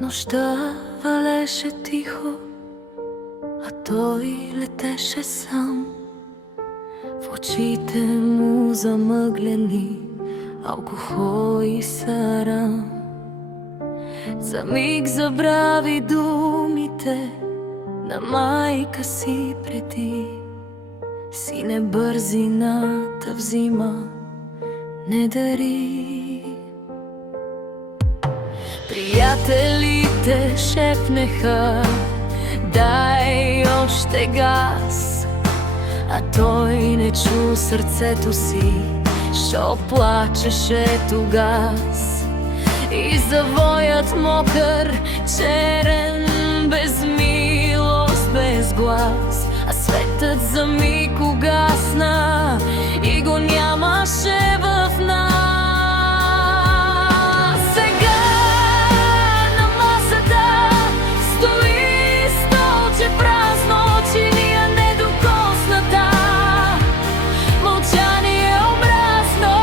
Нощта валеше тихо, а той летеше сам. В очите му замъглени алкохол и сарам. За миг забрави думите на майка си преди. Сине, бързината взима, не дари. Приятелите шепнеха: дай още газ, а той не чу сърцето си, що плачеше тогаз. И завоят мокър, черен, без милост, без глас, а светът за миг угасна и го нямаше в нас. Сега на масата стои столче празно, чиния недокосната, мълчание омразно.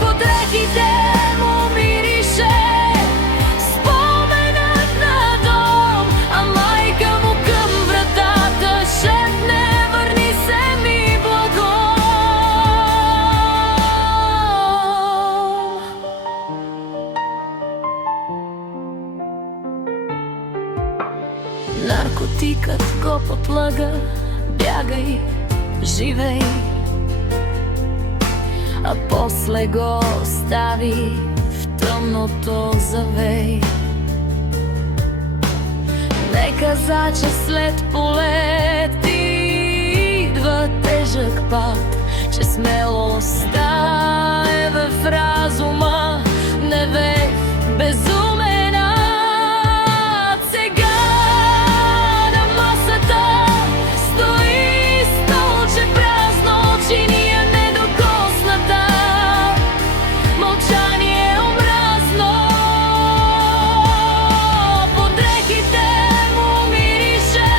Под дрехите му мирише споменът на дом, а майка му към вратата шепне: върни се ми, благом. Наркотикът го подлъга: бягай, живей, а после го остави в тъмното завей. Не каза, че след полет идва тежък пад, че смелостта е в разума, не в безумен ад. Сега на масата стои столче празно, чиния недокосната, мълчание омразно. Под дрехите му мирише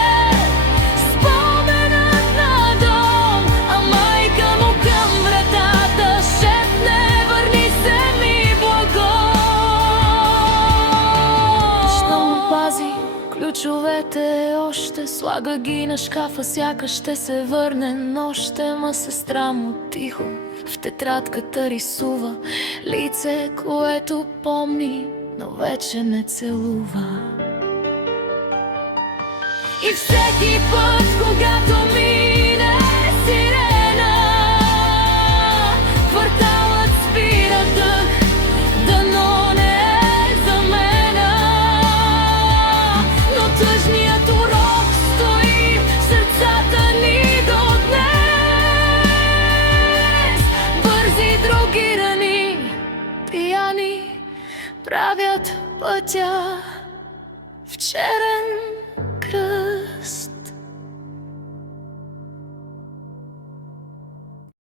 споменът на дом, а майка му към вратата шепне: върни се ми, благом. Що му пази ключовете още, слага ги на шкафа, сякаш ще се върне нощем. Ма сестра му тихо в тетрадката рисува лице, което помни, но вече не целува. И всеки път, когато мине сирена, кварталът спира дъх, дано не е замена. Но тъжният урок стои в сърцата ни до днес. Бързи дрогирани, пияни правят пътя в черен кръст.